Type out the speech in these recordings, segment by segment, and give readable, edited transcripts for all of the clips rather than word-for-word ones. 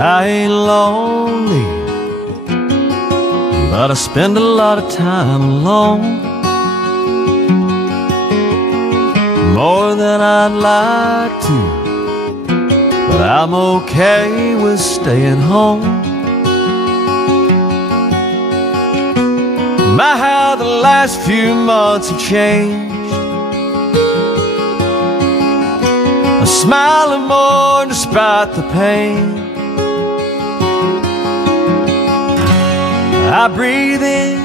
I ain't lonely, but I spend a lot of time alone, more than I'd like to, but I'm okay with staying home. My, how the last few months have changed. I'm smiling more despite the pain. I breathe in,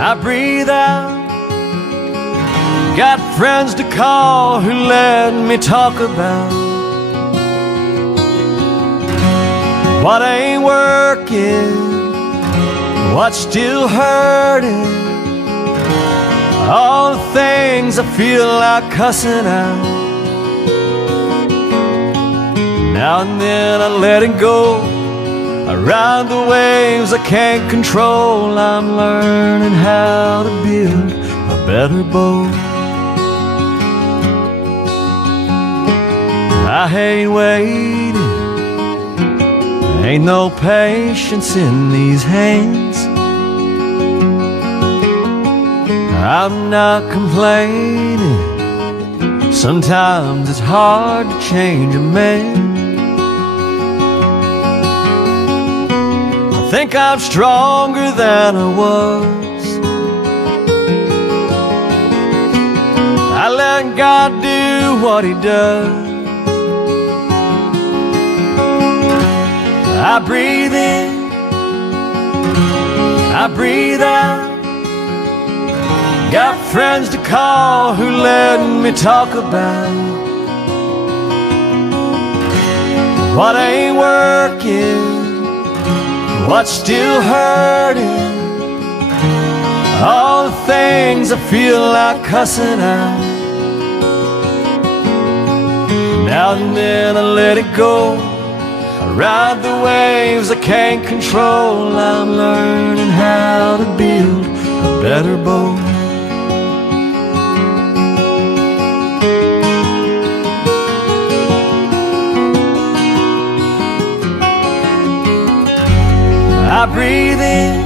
I breathe out. Got friends to call who let me talk about what ain't working, what's still hurting, all the things I feel like cussing out. Now and then I let it go, I ride the waves I can't control. I'm learning how to build a better boat. I hate waiting, ain't no patience in these hands. I'm not complaining, sometimes it's hard to change a man. I think I'm stronger than I was. I let God do what He does. I breathe in, I breathe out. Got friends to call who let me talk about what ain't working, what's still hurting, all the things I feel like cussing out. Now and then I let it go, I ride the waves I can't control. I'm learning how to build a better boat. I breathe in,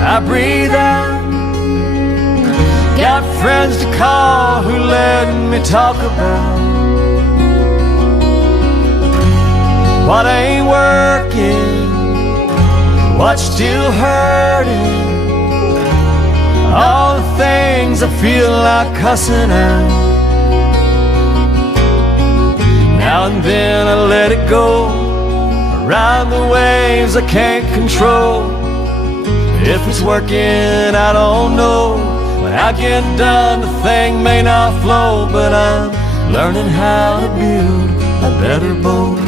I breathe out. Got friends to call who let me talk about what ain't working, what's still hurting, all the things I feel like cussing out. Now and then I let it go, ride the waves I can't control. If it's working, I don't know. When I get done, the thing may not flow, but I'm learning how to build a better boat.